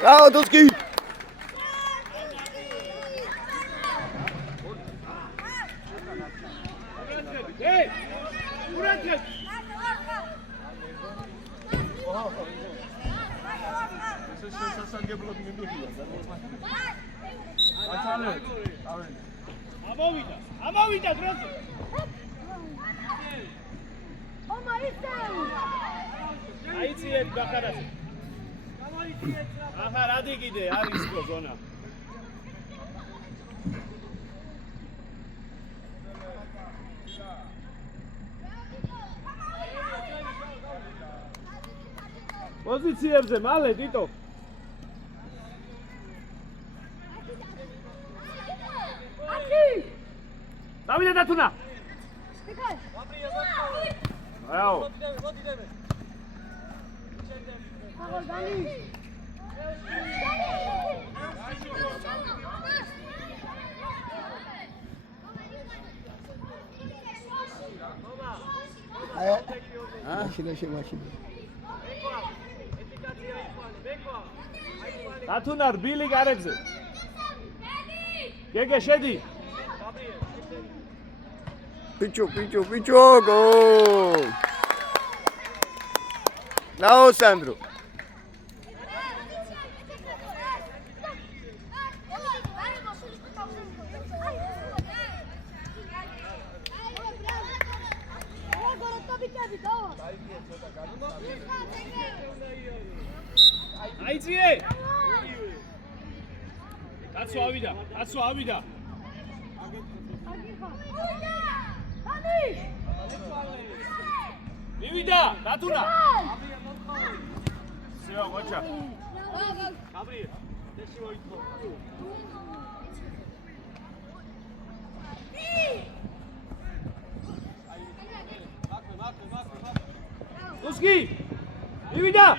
Bravo, Doski! Pozițiებზე, male, Tito. Davide Datuna. Evo. Datuna რბილი გარებზე. გეგე შედი. Pichu, gol! Now, Sandro. Aizie! Atsu avida. Mivida, Datuna. Всё, Гоча. Gabriel, deixa eu ir. Doski! Mivida!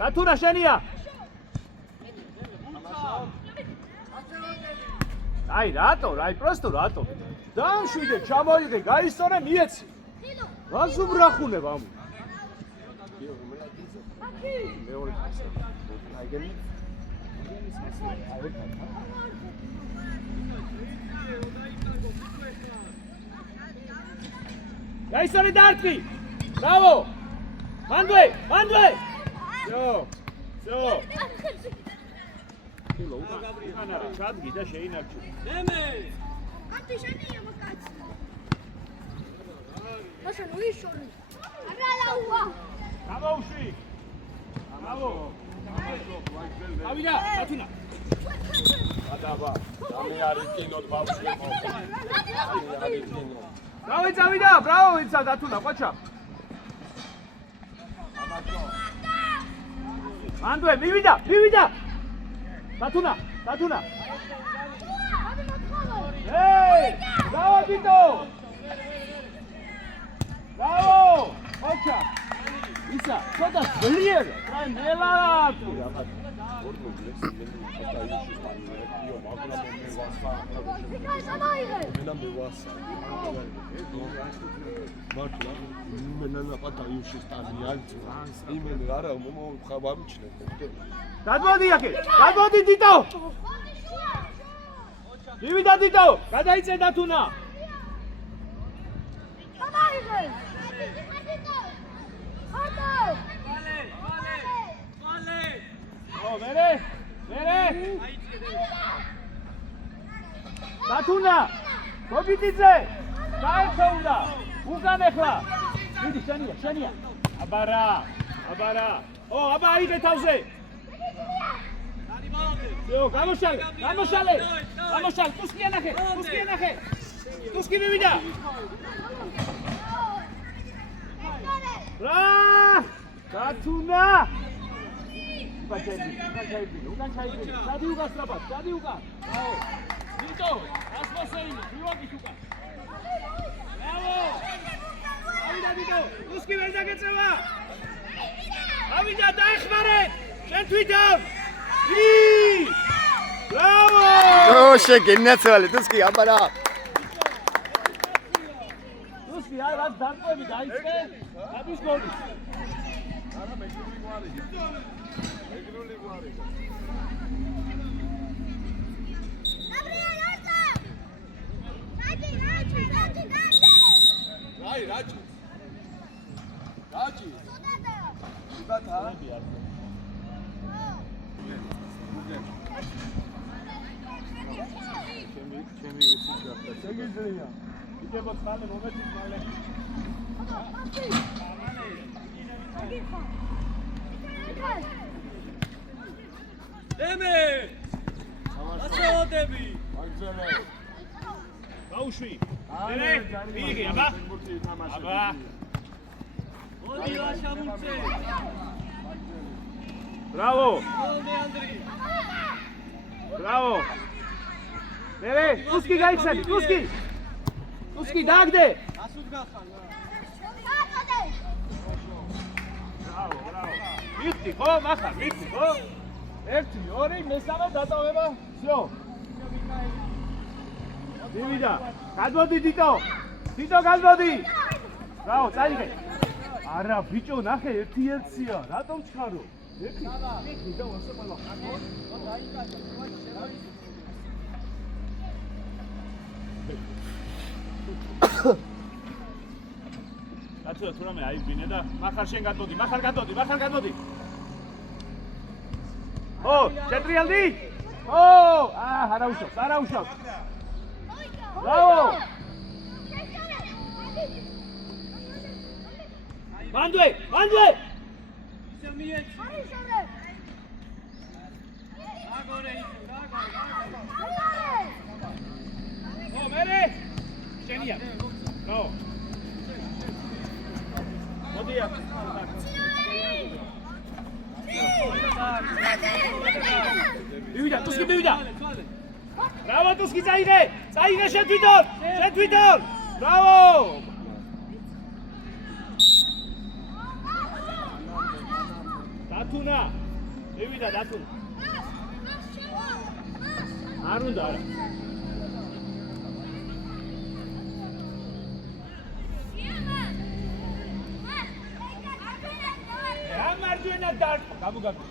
Datuna შენია. აი რატო? აი პროსტო რატო? დამშვიდე, ჩამოიღე, გაისწორე, მიეცი. რას უბრახუნებ ამ? მეორე ხაზი. აი გემი. გაისწორე დარტი. ბრავო! მანდვე! Всё. Ana, ჩადგი და შეინარჩუ. ნემე! ათი შენია მოკაცი. მაშინ უიშორი. არა ლაუა. გამოვში. გამო. ავიდა, ათუნა. ადაბა, ამე არის კინოდ ბავშვებო. დავიდა, ბრავო, ვინცა ათუნა, ყოჩა. ანდვე, მივიდა. Datuna. Hey! Bravo, Tito! Bravo! Ocha! ცოტა ძლიერი, აი მელაკი რაღაც. გადმოდი აქე, გადმოდი დიტო. მივიდა დიტო, გადაიწე დათუნა. მერე დათუნა გოგიტიძე გაერთო უნდა უკან ახლა მიდი შენია აბარა აბა აიღე თავზე გამოშალე ტუსკი ანახე ტუსკი მივიდა რა დათუნა უკან ჩაიდგინე დადი უკან აო ნიტო ასმოსეინი ვიوقის უკან აბო ავიდა ნიტო უსკი ვერ დაგეწევა ავიდა დაეხმარე შენ თვითონ ბრავო შეგენაცვალე დუსკი აბარა დუსკი რაც დარტყმები დაიწყე აბის გოლი არა მეგრული გვარი რაჭი ბატა ჩემი ისიც გახდა შეგიძლია იქება ხალე მომეცით მალე დემე ასოდები აგზელე გაუშვი მერე მიიღე აბა ოდი ვაშამუცე ბრავო ოლდე ანდრი ბრავო მერე ტუსკი გაიხსენი ტუსკი დააგდე ასუდ გახან ბრავო მიხდი ხო მახარ მიხდი ხო 1 2 მესამე დაწოვება всё მივიდა გადმოდი დიტო გადმოდი ბრავო წაიღე არა ბიჭო ნახე ერთია რატომ ჩხარო ერთი და ვასე ყველა აცო თუ რამე აიბინე და მახარ შენ გადმოდი ო ჩეტრიალდი ო არა უშავს ბრავო მანდვე ისე მიეც აგორე ო მერე შენია ნო მოდია მივიდა ტუსკი ბრავო ტუსკი წაიღე შენ თვითონ ბრავო დათუნა მივიდა დათუნა არ უნდა არა მარჯვენა დარტყა გამოგაგო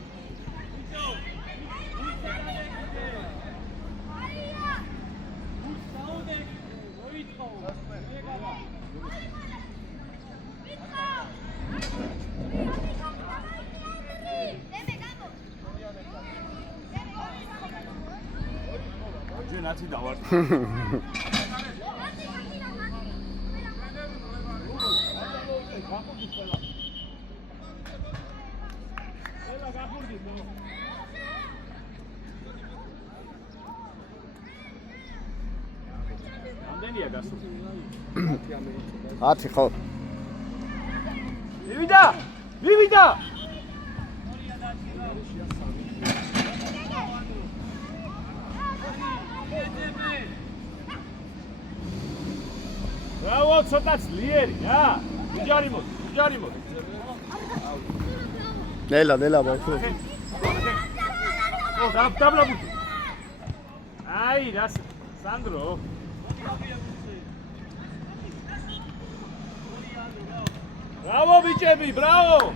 ჯენაცი დავარ ამდენია გასულ 10 ხო მივიდა ბრავო ცოტა ძლიერი რა უჯარი მოდი ნელა ბავშვო. ო დაბლაბუ. აი რას სანდრო. Bravo bicebi, bravo!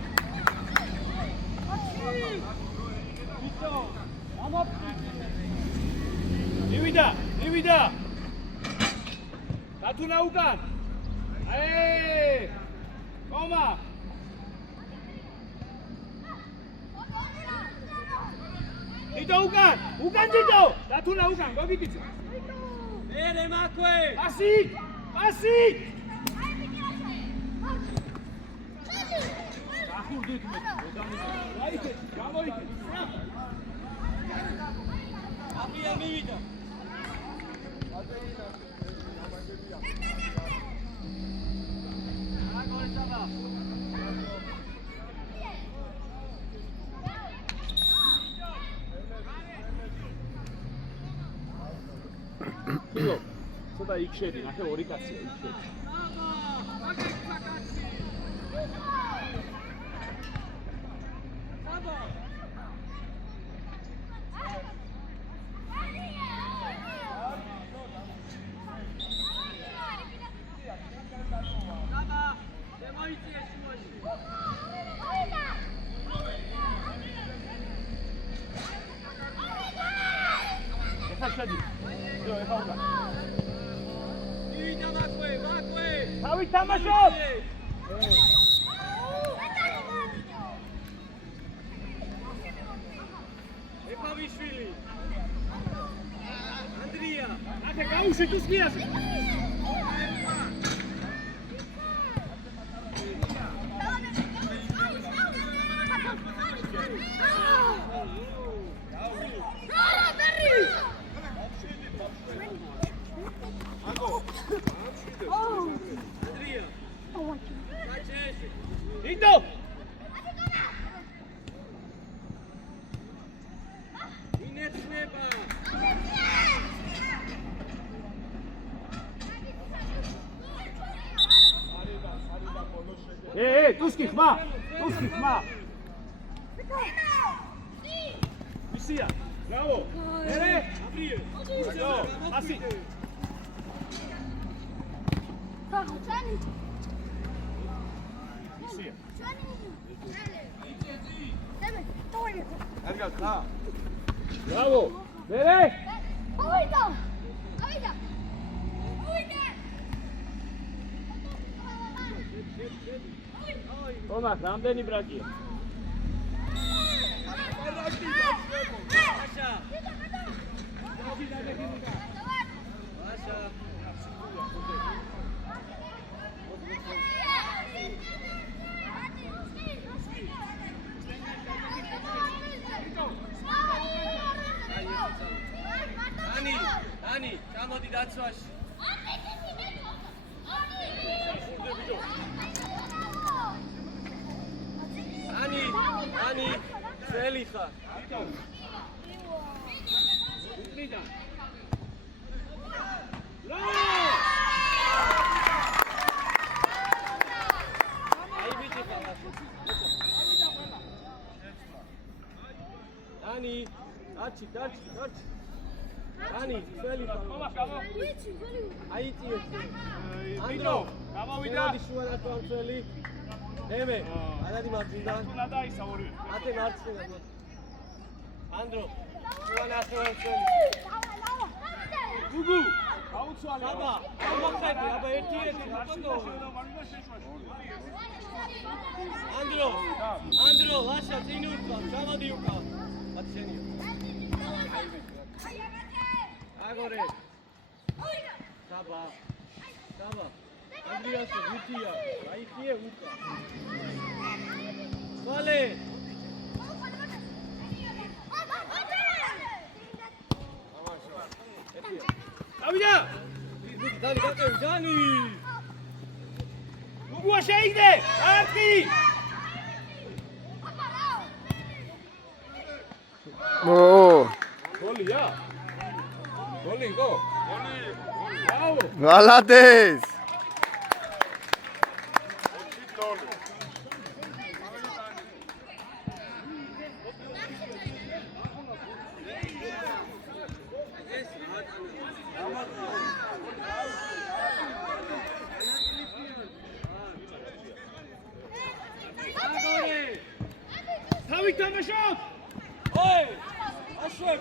Divida! Tatu naukan! Ae! Toma! Dito ukan dito! Tatu naukan, gogititsu! Ere makue! Asik! ცოტა იქ შედი, ნახე ორი კაცია იქ შედი. Თავი თამაშობ! ეფავიშვილი! ანდრია! აკე გაუშვი თუ სკიაზე! Ito! Tuski, chma! Misija, bravo! Ere! Asi! Bravo! Bere! Uite! Toma, რამდენი ბრაკია? Ani, გამოდი დაცვაში. Ani, ძველი ხარ. უკნიდან. აი ბიჭი ხარ. Ani, დაჩი. Ani, ძველი ხარ. აი წიე. ანდრო, გამოვიდა. მოდი შუა ძველი. ემე, არადი მარჯვნიდან. უნდა დაისა ორივე. ათე მარცხნიდან. ანდრო, შუა ძველი. გუგუ, გაუცვალე. აბა, მოხდები, აბა ერთი მოკონდო. ანდრო, ლაშა წინ უკან, ჩამოდი უკან. ათ შენია. აგორე. საბა. ანდრიასო, ვიტია, აიხიე უკან. ვალე. ავიდა! დანი! გუგუა შეიგდე! არტი! გოლია? გოლი გო? ბრავო! Молодец! მოვით თამაშობ! ოი! აშენ!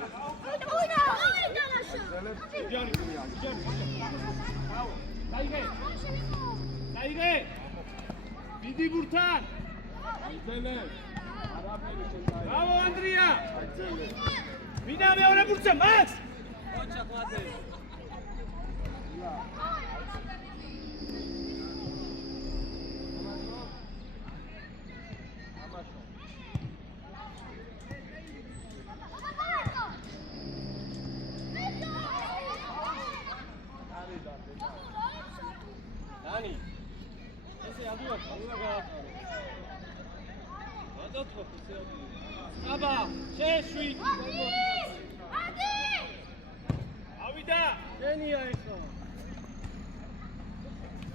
დაიგე! დიდი ბურთან! ბრავო ანდრია! ვინა მეორე ბურთზე, მაქს! ოჩა ყვადე! Dani, ese adua, adua gato. Adotro, ese adua. Aba, შეშვი. ავიდა! შენია ეხლა.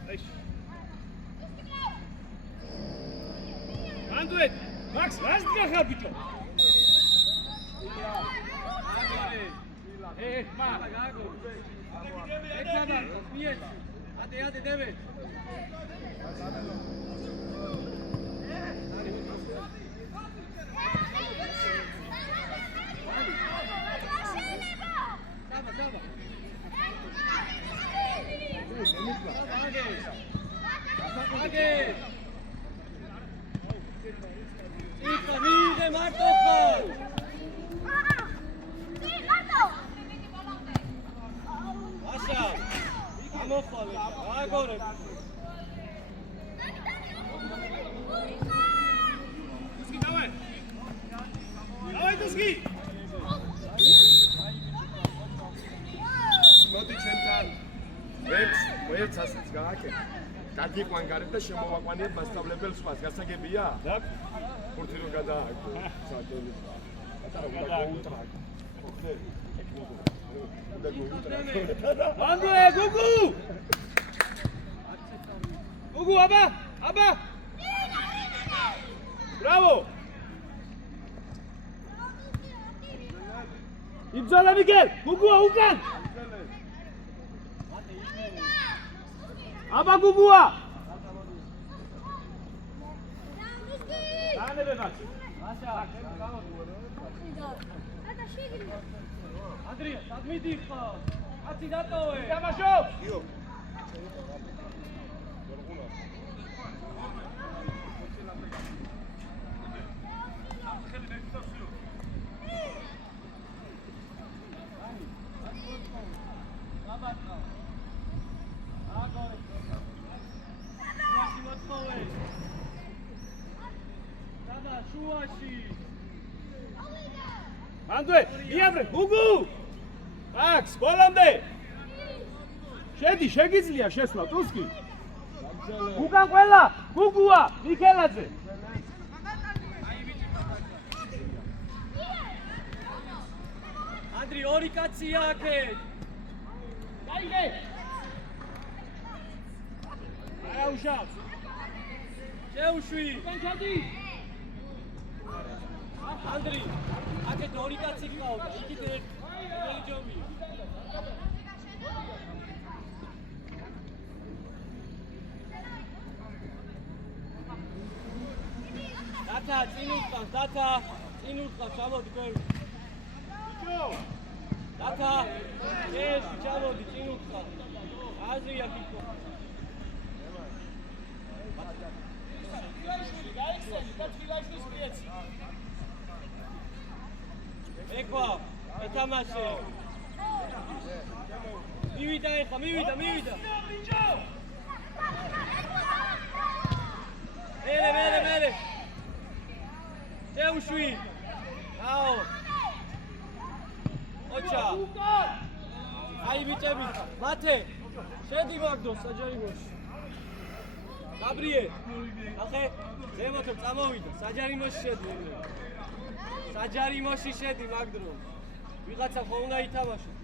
აი. ანდუეთ, მაქს, რას დგახარ ბიჭო? მა, გაგო. ეხლა მიეც. ადე დევე. გადიყვან გარეთ და შემოვაყვანიეთ მასწავლებელ სხვას. გასაგებია? დაკ. ხურთი რო გადააგდო. საერთოდ. ატარა უნდა გაუტრა. ხოხე. უნდა გაუტრა. ანდრე, გუგუ! გუგუ, აბა! ბრავო! იბზალა მიგელ, გუგუა უკან! აბა გუგუა! ანებე მაქს. ანდრია, სადმიდი ხარ? აცი დატოვე. თამაშობ! იო. ანდრე, მიაბრე, გუგუ! მაქს, ბოლომდე! შედი, შეგიძლია შესვლა, ტუსკი! უკან ყველა, გუგუა, მიქელაძე! ანდრი, ორი კაცია აქეთ! დაიგე! აუშავს! შეუშვი! უკან ჩადი! ანდრი, აქეთ ორი კაცი ყავდა, იქით ერთი ჯობია. დათა, წინ უთხრა, ჩამოდი ბევრი. ბიჭო! დათა, ეს ჩამოდი, წინ უთხრა. აზრია კითხვა. ეკვა, ეთამაშე. მივიდა ეხლა, მივიდა. მერე. შეუშვი. აო. ოჩა. აი ბიჭები, მათე. შედი მაგდო საჯარიმოში. გაბრიე. ახე, ზემოთო წამოვიდა, საჯარიმოში შედი. საჯარიმოში შედი მაგდრო. ვიღაცა ხო უნდა ითამაშოს.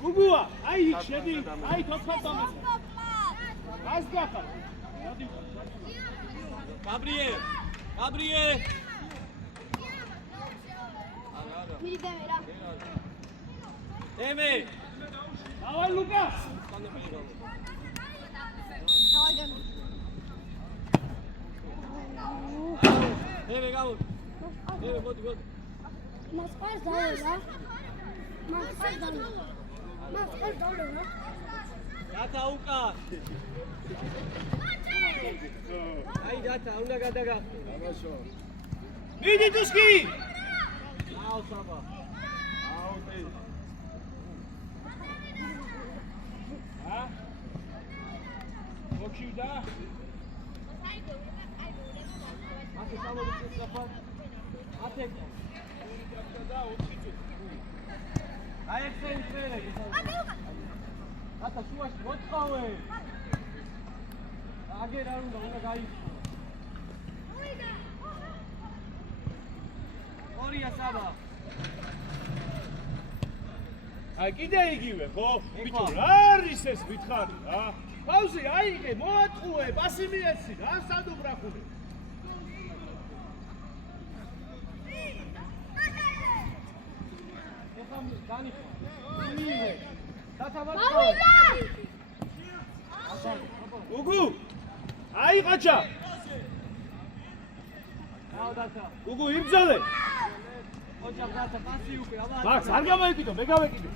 გუგუა, აი იქ შედი, აი თოქაბამეს. ას გახარ. გაბრიე. ემე დავალ ლუკას ემე გამო ემე მოდი მას ყავს დავალა მას ყავს დავალა დათა უკა აი დათა უნდა გადაგახტო მიდი დუსკი აუ საბა მოქივდა ათე სამოდი საფა ათე და 4 წუთი აი ესენ წერე ათა შუაში მოწყავე აგერ არ უნდა გაიქო ორია საბა აი კიდე იგივე ხო? ბიჭო რა არის ეს ვითხარი რა? პაუზი აიღე, მოატყუე, პასი მიეცი, რა სადუბრახუნე. ეხლა დანიშნე. მიიღე. დათამაშო. უგუ! აი ყაჩა. აუ დათა. უგუ იმძალე. ოჯახ დათა პასი უკვე აბა. მაქს არ გამაიკიდო, მე გავეკიდე.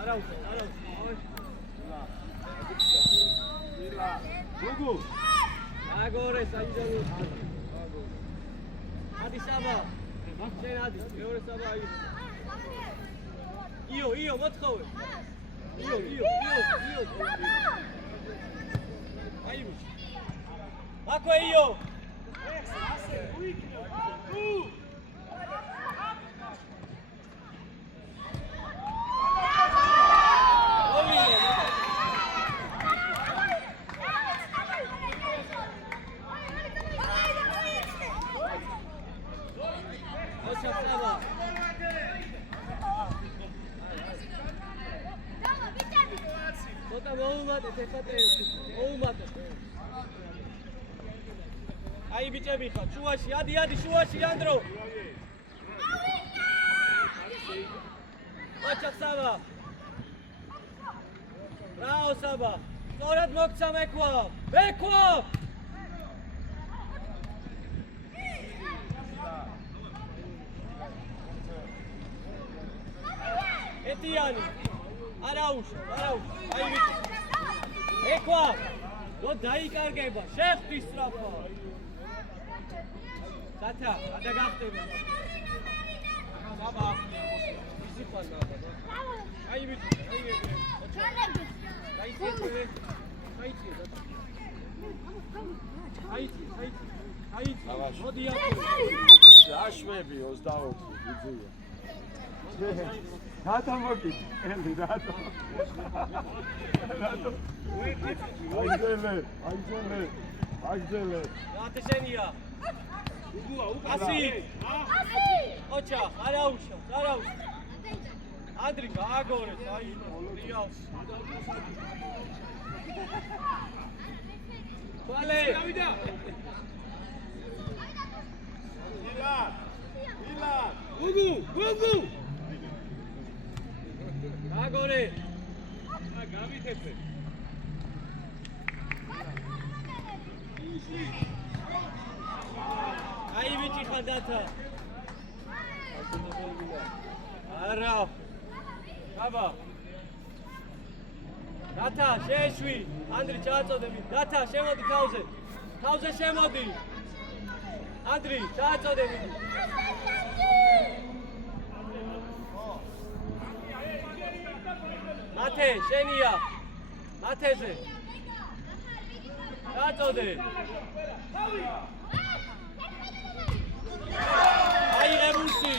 არა უშენ. უგუ! აგორე საიდანო. ადი საბა. შენ ადი, მეორე საბა აი. იო, მოთხოვე. იო. აი. აკვე იო. ასე, უიქნო. აი ბიჭები ხარ, შუაში, ადი, შუაში, ანდრო. ოჩახ საბა. რაო საბა. სწორად მოგცა მექვა. ეტიანი. არაუშო. აი ბიჭი. მექვა. ნო დაიკარგება, შეხტის სწრაფა. დათა, გადაგახტება. საბა. ისი ყანა. აი ბიჭი, აიცი. მოდი აქ. დაშვები 24 ვიძია. რატომ მოკიდე? ელი რატომ? აიძელე. რატე შენია? უგუა, ასი. ოჩა, არაუშა. ანდრი გააგორეს, აი, რიალს. ვალე. გავიდა. ილა. უგუ. გააგორე. გავითეთე. აი ბიჭი ხარ დათა. არა. აბა. დათა, შეშვი. ანდრი ჩააწოდები. დათა, შემოდი თავზე. თავზე შემოდი. ანდრი, ჩააწოდები. მათე, შენია. მათეზე. ჩააწოდე. აი რებუსი.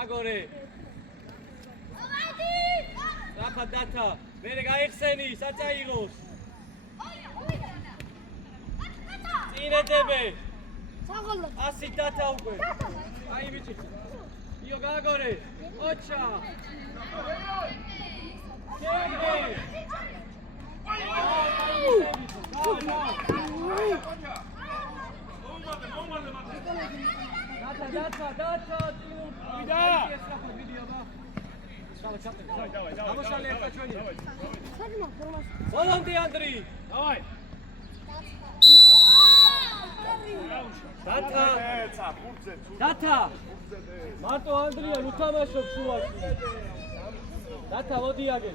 აგორე. რაფა დათა, მერე გაიხსენი, საწაიღოს. წინედები. საღოლო. ასი დათა უკვე. აი ბიჭი. იო გააგორე. ოჩა. შეგე. დათა ვიდა გამოსალე ახლა ჩვენი საერთოდ ფორმას ბოლონდი ანდრი დავაი დათა მარტო ანდრია უთამაშობ შუაში დათა მოდი აგე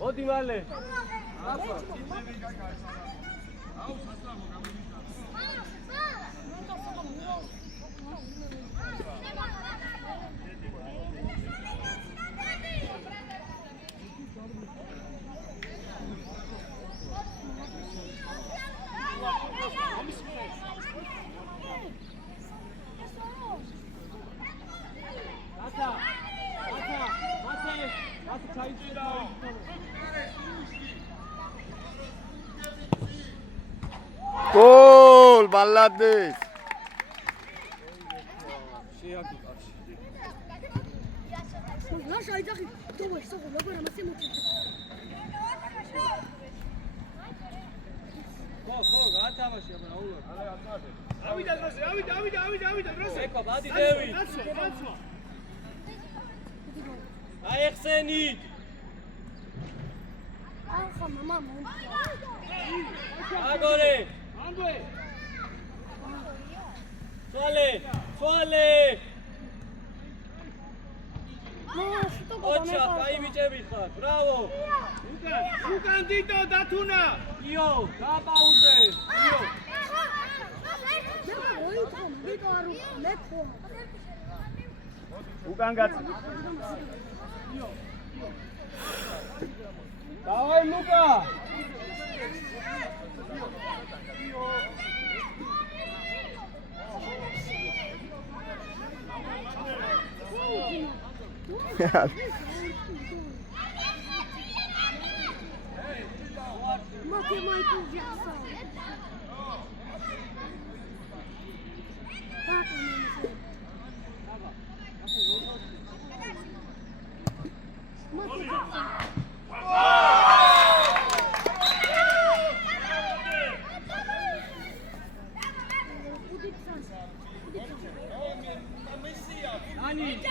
მოდი მალე Gol, Bangladesh. მას აიძახი თუმცა სულ როგორ ამასე მოწე ხო გათამაშე აბა აულო ავიდა დროზე ეკო ბადი დევი დაცვა აიხსენი ახლა мама აგორე ანდვე სვალე ოჩა კაი ბიჭები ხარ ბრავო უკან დიტო დათუნა იო გაპაუზე იო უკან გაწ დავაი ლუკა Michael Jackson. Michael Jackson.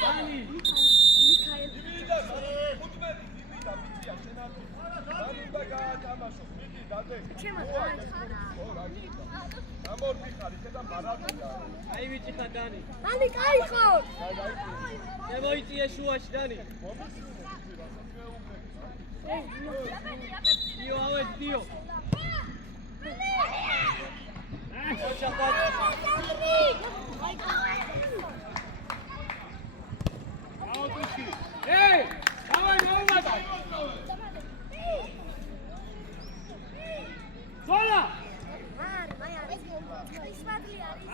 Dani. Ai vici ta Dani. Dani კაი ხარ? შემოიწიე შუაში Dani. Dio aved Dio. Hey! Давай, давай! Sola!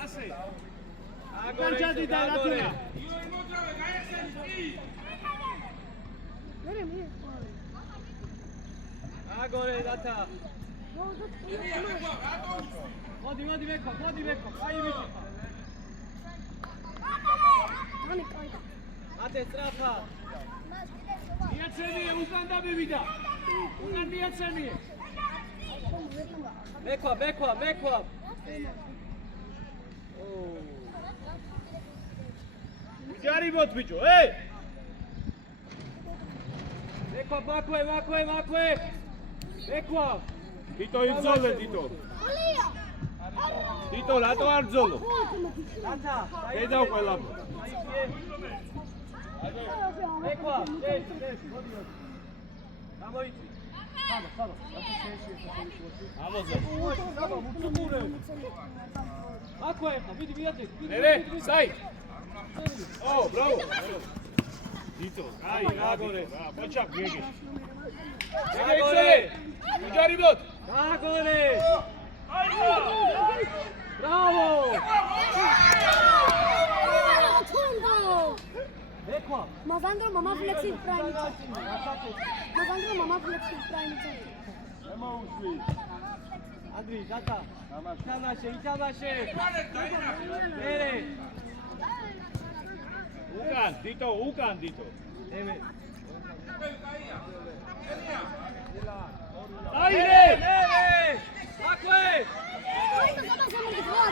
Ასე. განჭადი და ლათუნა. აგორე დათა. მოდი მეკო, აი ვიცი. მამი კაი. ათე სწრაფა. მიაცემია უკან დამივიდა. უკან მიაცემია. მექვა. ჯარიბოთ ბიჭო, ე! მექვა მაქვე. მექვა. დიტო იბრძოლე დიტო. დიტო რატო არ ბრძოლო? დათა. დედავ ყველა. მექვა, ეს, მოდი. გამოიწი. ხამა. ამოზე. მაქვე, მიდი მიაძე. ნერე, საი. ო, ბრავო. დიტო, აი, აგორე. მოჩა გეგე. აგორე. ჯარიბოთ. აგორე. ბრავო. მექვა. Mazandro mama flexi prime. ემოუსვი. ანდრი, დათა. ითამაშე. მერე. უკან დიტო. ემე. აირე! მაქვე. Ai, não dá mais a mão de fora,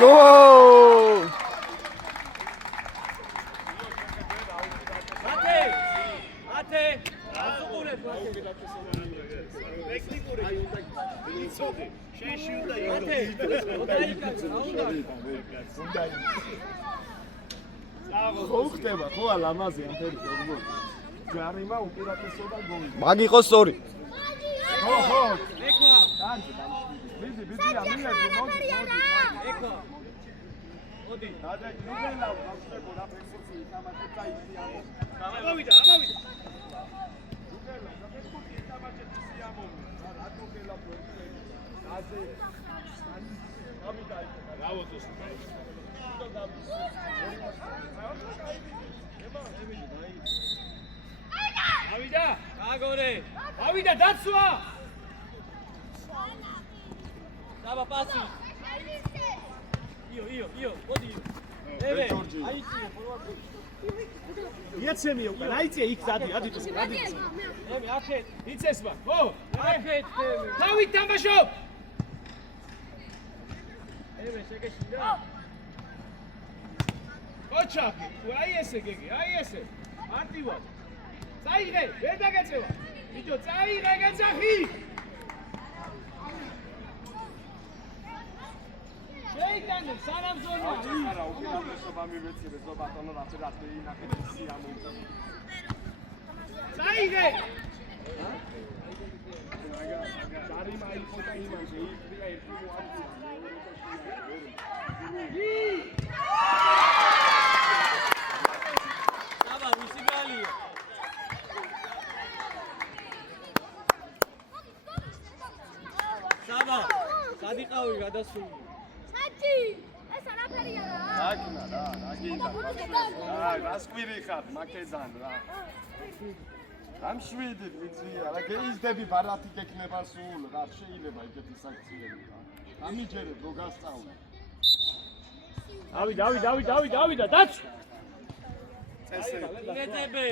გოლ! ათე ასუყურებ ტექნიკური აი უნდა იცოდე შეში უნდა ათე ხო ხდება ხო ალამაზე ამ ფერი გოლ ჯარიმა უპირატესობა გოლი მაგ იყო სწორი. ხო ხო ეკვა ბიძი ბიძია მიეძო მოდი ეკვა მოდი დადა ნუგელა გასწრებო რა ფეხბურთი თამაში წაიწიამო ამოვიდა ნუგელა ფეხბურთი თამაში წიამო რატო გელა პროექტი დაზე ამიდა რავოძოს ავიდა აგორე ავიდა დაცვა დაბა პასი იო მოდი ევე აიწიე ფორვარდი იაცემია უკან აიწიე იქ ადი ევე აქეთ იცესმა ხო აქეთ თავით თამაშობ ევე შეგეშინდა ოჩახი აი ესე გეგი აი ესე მარტივად წაიღე ვერ დაგეწევა ბიჭო წაიღე გეცახი შეიტანე სანამ ზონია არა უპირატესობა მივეცილე ზო ბატონო რაფერად ინახეთ სიამო წაიღე ჯარიმა იყო და იმანზე იქრია ერთი მოამბია დაბა ვისი გალია საბა სადიყავი გადასული საჭი ეს არაფერია რა დაგინა რა დაგინა რას კვირი ხარ მაკედან რა ამ შვიდით ვიცია რა გეიზდები ბარათი გექნება სულ რა შეიძლება ეგეთი საქციელი რა ამიჯერებ რო გასწავლე ავიდა დაც წესე ინეთები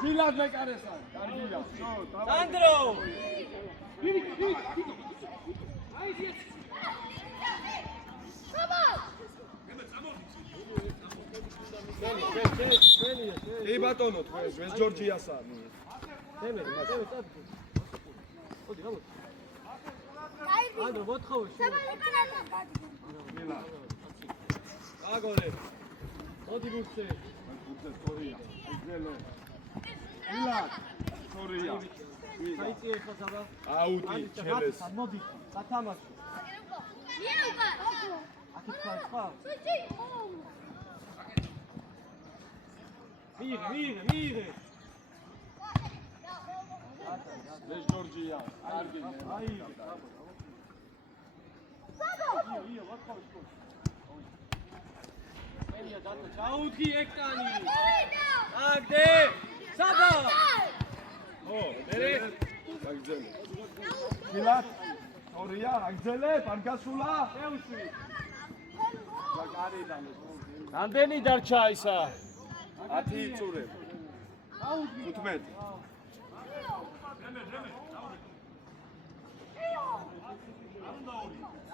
ფილად მეკარესა კარგია შო სანდრო ე ბატონო თქვენს ეს ჯორჯიასა ანდრო მოთხოვე მილა აგორე მოდი ბუქცე ბუქცე სტორია ეგელე მილა სტორია საიწიე ხა საბა აუტი ჩელეს მოდი სათამაშო მიეუკა აქეთ ხარ საჭი მიიღე ეს ჯორჯია კარგი აი ჩაუდგი ექტანი აგდე საბა ო მერე გაგძელე ფილად სტორია აგძელებ არ გასულა ეუსვი გარედან რამდენი დარჩა ისა 10 იწურებ 15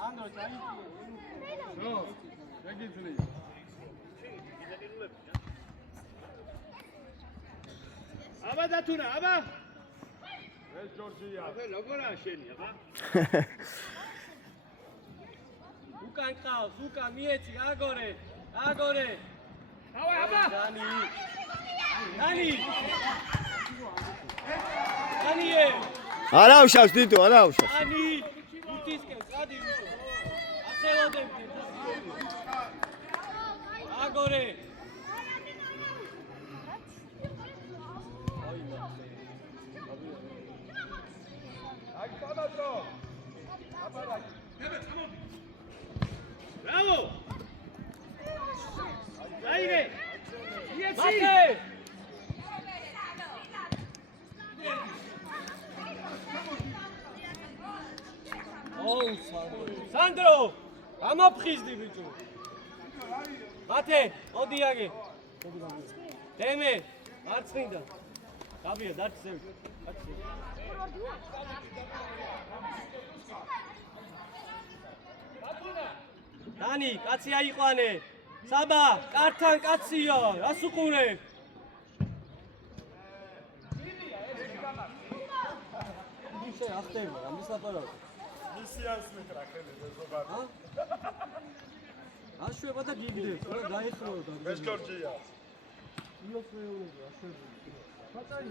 ანდრო ჩაიწიე ნო შეგიძლია აბა დათუნა აბა ეს ჯორჯია როგორაა შენი აბა უკან ყავს უკან მიეცი აგორე აბა დანიე არა უშავს დიდო არა უშავს. დანი უთისკენ სადი ასელოდებდი აგორე აი თამაშო აბარაკი ბრავო დაიღე იეცი მათე სანდრო ამაფხიზდი ბიჭო მათე ოდიაგე დემე არ წინდა გაბია დარჩი ზევი. დანი, კაცი აიყვანე. საბა, კართან კაცია, რას უყურებ? ისე ახტება, ამის ლაპარაკი. მისიანს მეკრა ხელი ზოგადად. აშვება და გიგდებს, რა გაიხმაო და. ეს ჯორჯია. იოს მეუბნება, აშვება. ხაწარი.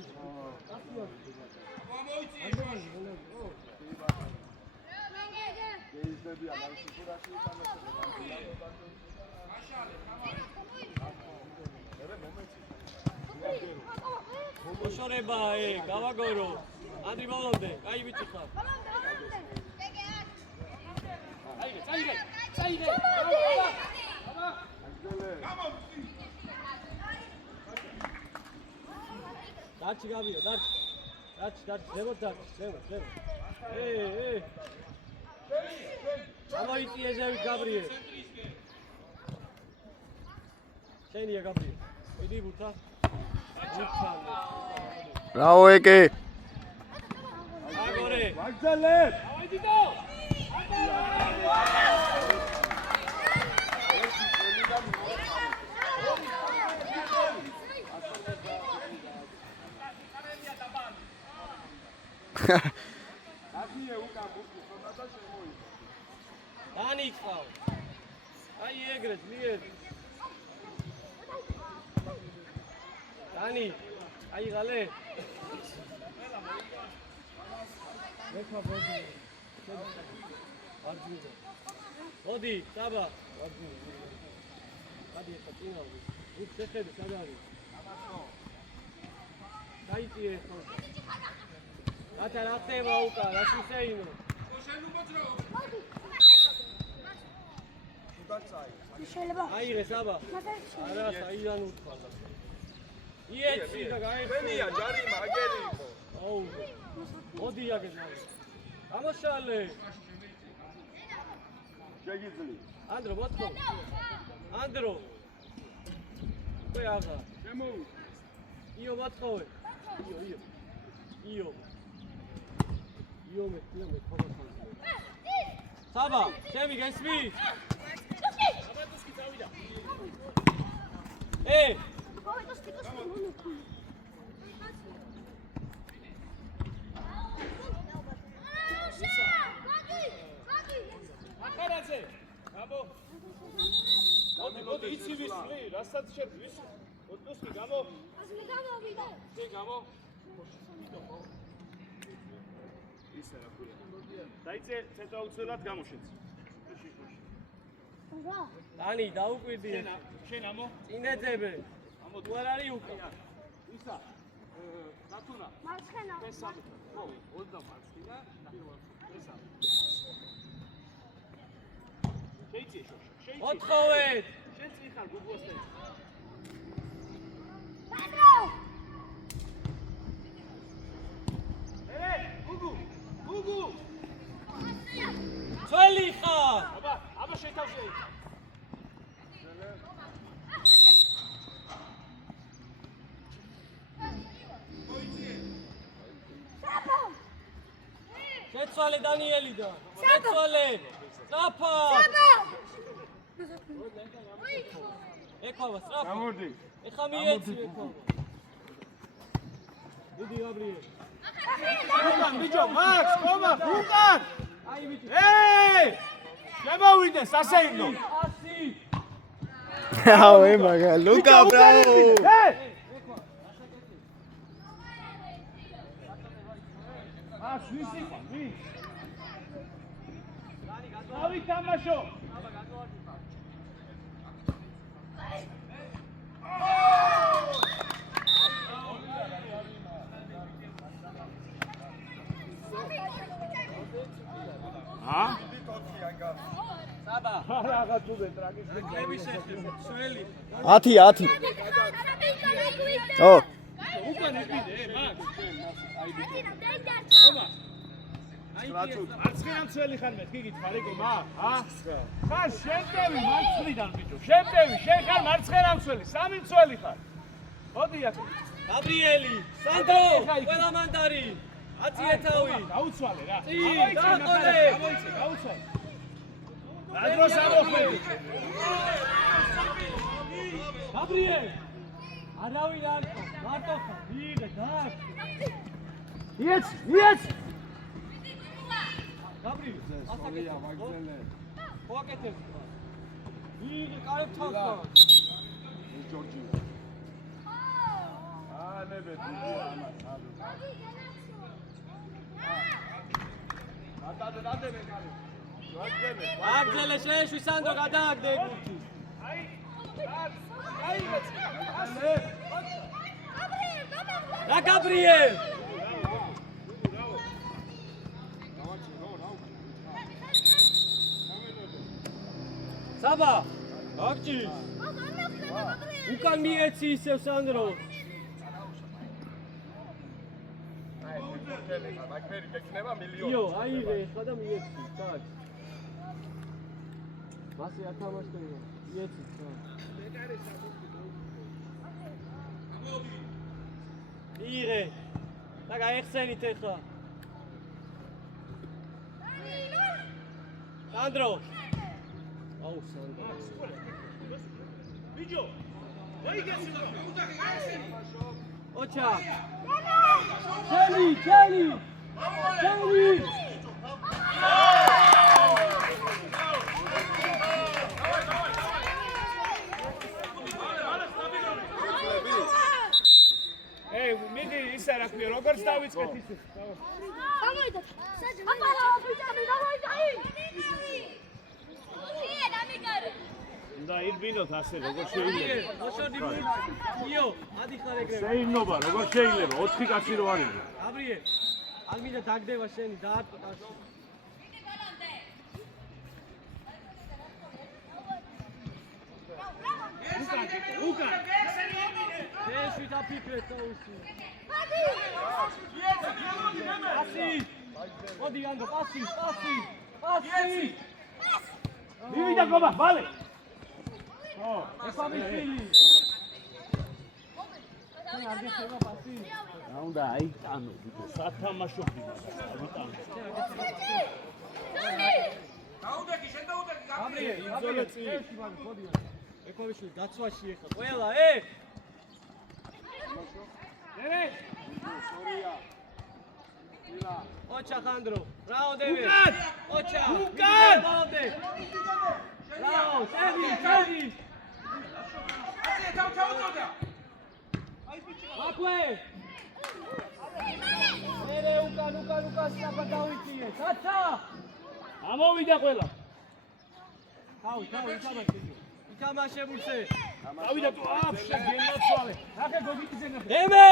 გეიზდებიან ამ სიტუაციაში მოშორება, გავაგორო. ანდრი ბოლომდე, კაი ბიჭი ხარ. წაიგე. დარჩი გაბია, დარჩი, ზემოთ დარჩი, ზემოთ. ამოიწიე ზევით გაბრიელ. შენია გაბრიელ. იდი ბურთა. Bravo Eke. აგორე. ვაგზალებ. ავიდიდო. აკიე უკან ბურთი ხონდა და შემოიღო. დანი ხავ. აი ეგრე ძლიერ. დანი. აი ღალე. მეკა ბოდი. არჯუნდა. ბოდი, საბა. არჯუნდა. გადი ეს წინავდი. იქ შეხედე სად არის? დაიწიე ხო. ატა რა ხდება უკან, რა შეინო? შეიძლება აიღე საბა. არა, საიდან უთქვა. იეცი და გაიხსნა. მენია ჯარი მაგერი იყო. აუ. მოდი აგე ძალი. ამოშალე. შეგიძლი. ანდრო მოთხო. ანდრო. ვე აღა. შემოუ. იო მოთხოვე. იო. იო მე ხობა. საბა, შემი გესმი? აბატუსკი წავიდა. ახარაძე. გამო. მოდი იცი ვისწრი, რასაც შეძვის. ოტუსკი გამო. ასე გამოვიდა. გამო. ისე რა ქვია. დაიწე ცეთა უცელად გამოშეც. რა? დანი დაუკვირდი. შენ ამო? წინეძებე. ამო თუ არ არის უკი. ისა. ნათუნა. მარცხენა. ესა. ხო, 20 მარცხენა. ესა. შეიცი შოშა. შეიცი. მოთხოვეთ. შენ წინ ხარ გუგუასთან. პედრო! გუგუ. ძველი ხარ. აბა შეთავზე. შეცვალე დანიელიდან. შეცვალე. სწრაფა. ეკავა სწრაფა. გამოდი. ეხა მიეცი ეკავა. დიდი გაბრიელ. უკან ბიჭო, მაქს, ხომა, უკან. აი ბიჭი. შემოვიდე სასეინო. 100. Bravo Emaga. Luca bravo. ვისი ხარ? ვინ? დავით თამაშო. საბა. რაღაც უძე ტრაგიზმი. ნები შეხება. სველი. 10. ო. უკან იყიდე, მაქს. მარცხენა მცველი ხარ მე, გიგით ხარ ეკო მაგ? ხარ შემტევი მარცხნიდან ბიჭო, შემტევი, შენ ხარ მარცხენა მცველი, სამი მცველი ხარ. მოდი აქ. გაბრიელი, სანდრო, ყველა მანდარი. აწიე თავი. გაუცვალე რა. დაყოლე. გაუცვალე. რადროს ამოხვევი. გაბრიელ. არავინ არ ხო, მარტო ხარ. ვიღე, დაგ. იეც. გაბრიელ, ასაკეთე. ხოაკეთე. ვიღე, კარებ თავს. ჯორჯი. ნებე დიდი ამას. დადე კარი. აგზელე შეეშვი სანდრო გადააგდე გუთი. რა გაბრიელ? საბა, აგჭი. უკან მიეცი ისევ სანდრო. მაგერი გეკნება მილიონი. იო, აიღე, ხა და მიეცი, წააგ. მასე ათამაშდება. მიეცი, წააგ. იღე. და გაიხსენით ახლა. სანდრო. აუ, სანდრო. ბიჯო. დაიგეცი. ოჩა. ჩელი. მიდი ისა რა ქვია, როგორც დავიწყეთ ისე. გამოვიდა. აპალა, ბიჭები, გამოვიდა. და ირბინოთ ასე როგორ შეიძლება. ოშოდი მი. იო, ადიხარ ეგრევე. შეინობა როგორ შეიძლება 4 კაცი რო არის. გაბრიელ. არ მინდა დაგდება შენი დაატყაში. უკან. ეშვი დაფიქრეთ თავისი. პასი. მოდი ანგო, პასი. მივიდა გობა, ბალე. ესამიშვილი. არ გეხება პასი. რა უნდა აიტანო, ბიჭო, სათამაშო ხდება, ავიტანო. გაბრიელ, იზოლაცი. მოდი. ეკოვიშვილი დაცვაში ეხა. ყველა, ოჩა ხანდრო, რაოდები. ოჩა. უკან. რაო, შევი. აკვე. მერე უკან საფა დავიწიე. საცა. ამოვიდა ყველა. თავი, ითამაშე. ითამაშებულზე. დავიდა თუ აფშე გენაცვალე. ახე გოგიკიზე ნახე. ემე.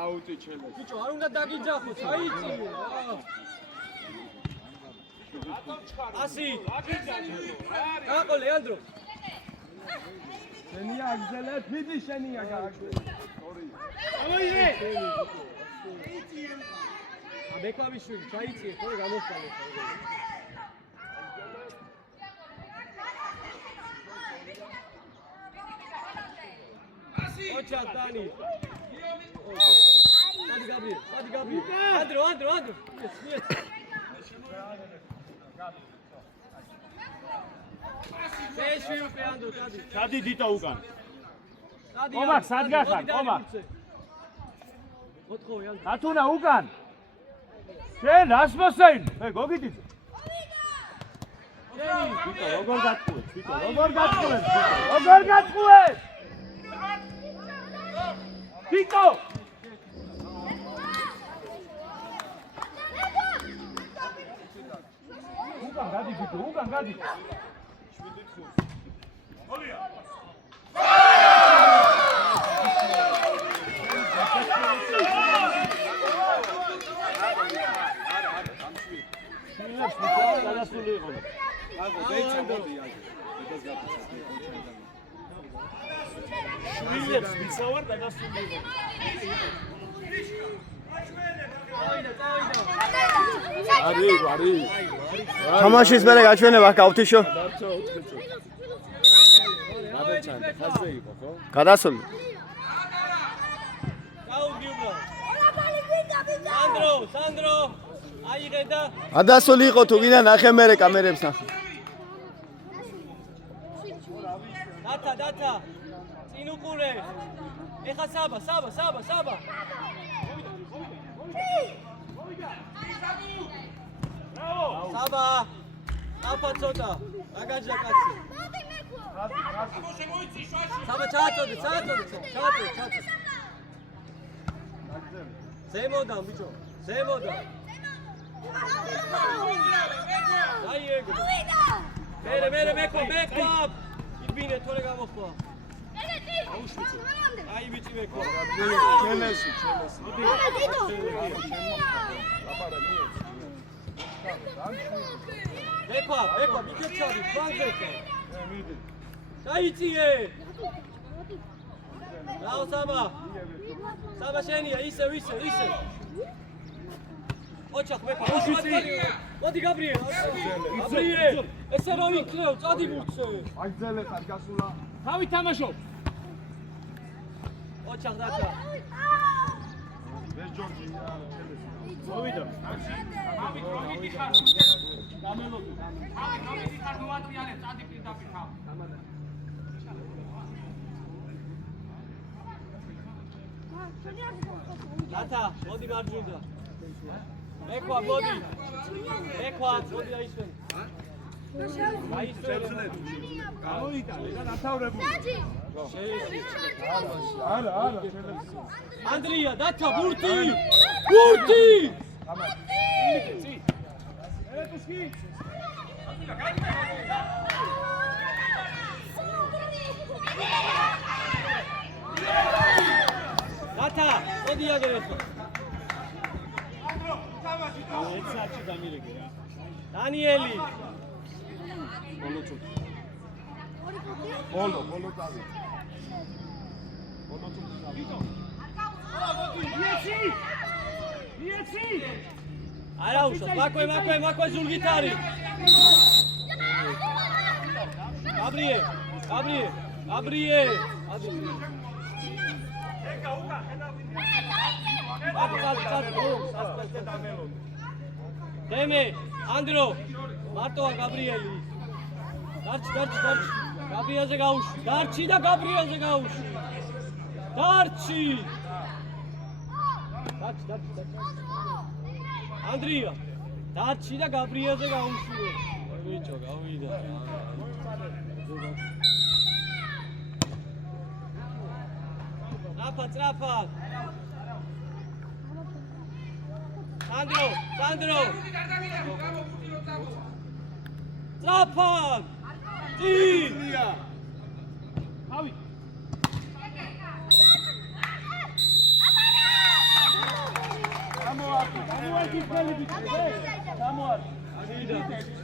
აუტი ჩელე. ბიჭო, არ უნდა დაგიძახოს, აიწიე. ასი. აყო ლეანდრო. შენია აგზელე, ფიდი შენია გააგზელე. ამოიღე. აბეკლავიშვილი, ჩაიწიე, ხო გამოსწავლე. ოჩა დანი. ადი გაბრიელ. ანდრო. შეშვი უკვე ანდრო, დადი. ჩადი დიტა უკან. დადი. ომარ, სად გახარ? ომარ. მოთხოვე ანდრო. ათუნა უკან. შენ ას მოსაინ? გოგიტიძე. ბიჭო, როგორ გატყუეს? ბიჭო! უკან გადი. ოლია. გადასული იყო. აგო, დაიცა მოდი აგო. შვილებს მისავარ გადასული იყო. არის. თამაშის მერე გაჩვენება გავთიშო. გადაჩანდა, ხაზე იყო, ხო? გადასული. სანდრო აიღედა ადასული იყო თუ გინდა ნახე მერე კამერებს ნახე. დათა წინ უყურე ეხა საბა აფა ცოტა აგაჯდა კაცი საბა ჩააწოდე ზემოდან ბიჭო ზემოდან დაიეგო მერე მეკვა იბინე თორე გამოხვა აი ბიჭი მეკვა ჩელესი მეკვა მიქეჩადი ფანზე დაიწიე რაო საბა შენია ისე ოჩახ მეკვა მოდი გაბრიელ ესე რო იქნევ წადი მურცე აგზელე ხარ გასულა თავი თამაშობ ოჩახ დაჩა ეს ჯორჯი მოვიდა დათა მოდი მარჯვნიდან მეკვა მოდი აისვენ გამოიტანე და ნათავრებული არა ჩელესი ანდრია დათა ბურთი ელეტუსკი დათა მოდი აგერეთო ეცაჩი დამირეკე რა დანიელი ბოლო წავი იეცი არა უშო მაკვე ზულგიტარი გაბრიე დემე ანდრო მარტოა გაბრიელი დარჩი გაბრიელზე გაუშვი დარჩი და გაბრიელზე გაუშვი დარჩი ანდრია დარჩი და გაბრიელზე გაუშვი ბიჭო გავიდა წრაფა სანდრო წრაფა თავი გამოართი ფელი ბიჭო გამოართი